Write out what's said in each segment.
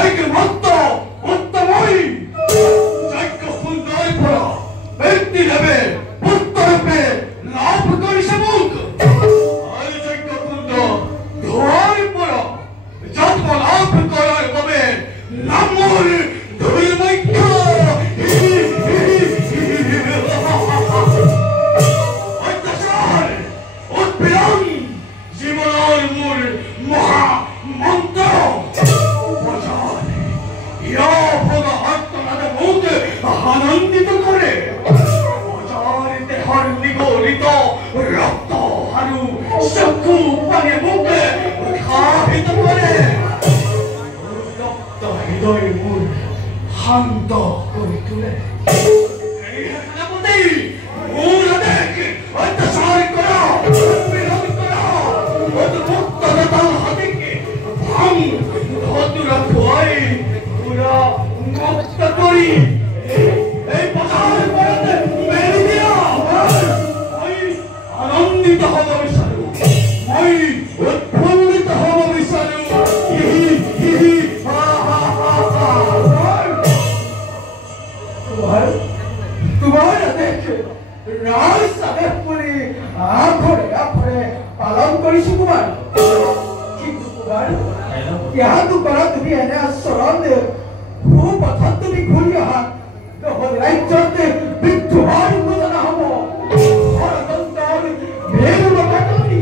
একমাত্র উত্তমই যজ্ঞকুণ্ডের পর ব্যক্তি দেবে পুত্ররূপে লাভ করি সেবক। আর যজ্ঞকুণ্ড ধোয়ার পর জন্ম লাভ করার তবে নামর দুর্ভিক্ষ অত্যাচার উৎপীড়ন জীবনের মূল মহা মন্ত্র আনন্দিত করে দেহর নিগলিত রক্ত হারু চক্ষু পানে মুখে উৎসাহিত করে রক্ত হৃদয় মূল শান্ত করে তোলে। অত্যাচার করা বিরোধ করা মুক্তদাতার হাতিকে ভাঙ ধতুরা খোয়াই পুরা মুক্ত করি। এই পাহাড় পড়াতে মেরে দিয়া ওই আনন্দিত হব বিশালু, ওই উৎফুল্লিত হব বিশালু। তোমার দেখে রাজ সাহেব পুরি আখরে আখরে পালন করিছো কুমার। কিন্তু কুমার ইয়াদু করা তুমি এনে আচৰণ খুব পথত তুমি ঘূৰি অহা ৰাজ্যতে বিদ্ৰোহৰ উন্মোচনা হ'ব। ষড়যন্ত্ৰৰ মেৰু লগাতনি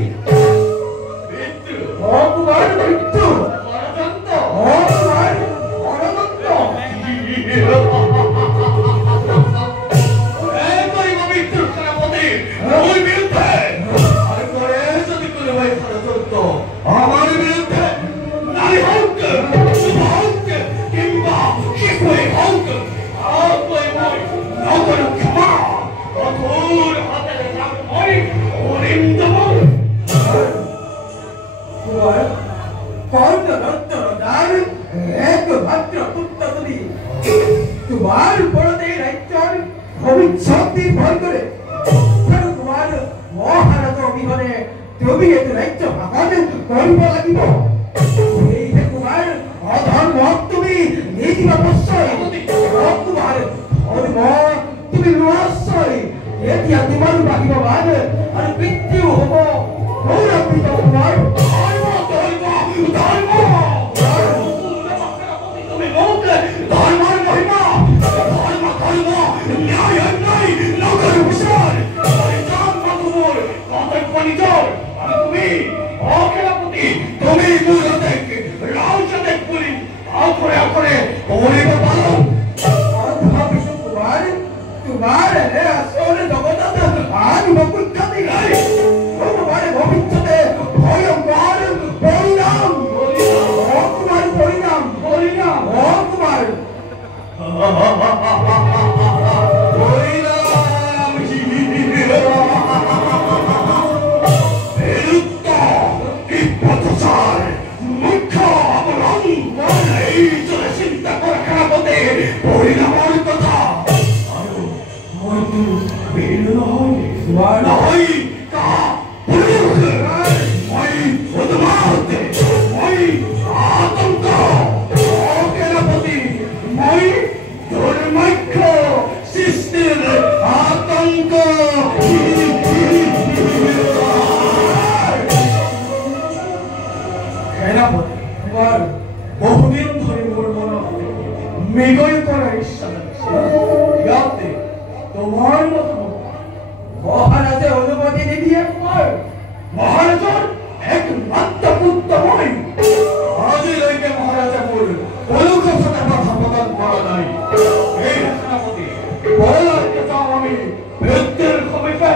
কুমাৰ মৃত্যু ষড়যন্ত্ৰ কুমাৰ ষড়যন্ত্ৰ মৃত্যুৰ সেনাপতি মোৰ বিৰুদ্ধে আৰু কৰে যদি কোনোবাই ষড়যন্ত্ৰ আমাৰ বিৰুদ্ধে নাৰী হওক যুৱ হওক কিংবা শিশুৱে হওক মই নকৰো ক্ষমা। কঠোৰ হাতেৰে যাক মই অৰিন্দম কৰ্ণদত্তৰ একমাত্ৰ পুত্ৰ তুমি। তোমাৰ ওপৰতে ৰাজ্যৰ ভৱিষ্যত নিৰ্ভৰ কৰে আৰু তোমাৰ মহাৰাজৰ অবিহনে তুমি এইটো ৰাজ্য শাসন কৰিব লাগিব। সেয়েহে তোমাৰ অধৰ্মক তুমি নিদিবা প্ৰশ্ৰয়, তোমাৰ ধৰ্ম তুমি লোৱাশ্ৰয়। এতিয়া তোমাৰো বাঢ়িব মান আৰু বৃদ্ধিও হ'ব গৌৰৱান্বিত তোমাৰ ধৰ্ম ধৰ্ম ধৰ্ম তুমি মোক ধৰ্মৰ মহিমা ধৰ্ম ধৰ্ম ন্যায় অন্যায় নকৰো বিচাৰ মোৰ কৰ্তব্য নিজৰ। আৰু তুমি অসেনাপতি তুমি মোৰ আদেশ ৰাজ আদেশ বুলি আখৰে আখৰে কৰিব পাৰো। ভাবিছো কুমাৰ তোমাৰ এনে আচৰণ জগতত আন বকুক্ষাতি নাই। তোমাৰ ভৱিষ্যতে ভয়ংকৰ পৰিণাম কুমাৰ পৰিণাম পৰিণাম কুমাৰ পৰিণামৰ কথা আৰু মইতো বেল নহয় নহয় মই উন্মাদ মই আতংক অসেনাপতি মই দুৰ্ভাগ্য সৃষ্টিৰ আতংক। সেনাপতি তোমাৰ বহুদিন ধৰি মোৰ মনত মৃগয় কৰাৰ ইচ্ছা লাগিছে। ইয়াতে তোমাৰ মত মহাৰাজে অনুমতি নিদিয়ে। তোমাৰ মহাৰাজৰ একমাত্ৰ পুত্ৰ মই। আজিলৈকে মহাৰাজে মোৰ কোনো কথা প্ৰদান কৰা নাই। এই সেনাপতি বলকে যাওঁ আমি মৃত্যুৰ সমীপে।